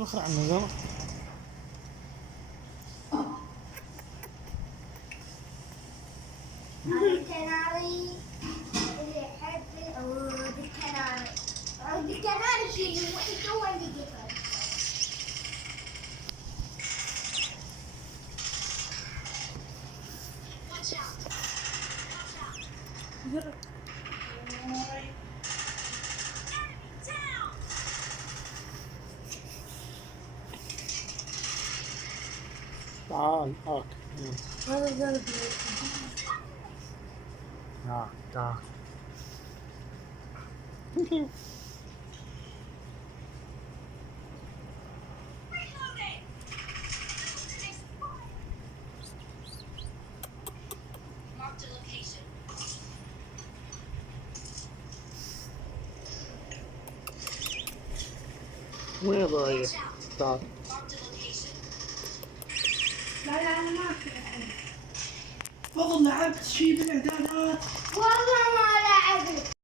اخر عنه زمان. الكناري اللي يحب عود الكناري. عود الكناري شيء الوحيد هو اللي قفل. تعال هذا ضرب تعال. وين ضايع؟ تعال. لا أنا ما في. والله لعبت شيء بالاعدادات. والله ما لعبت.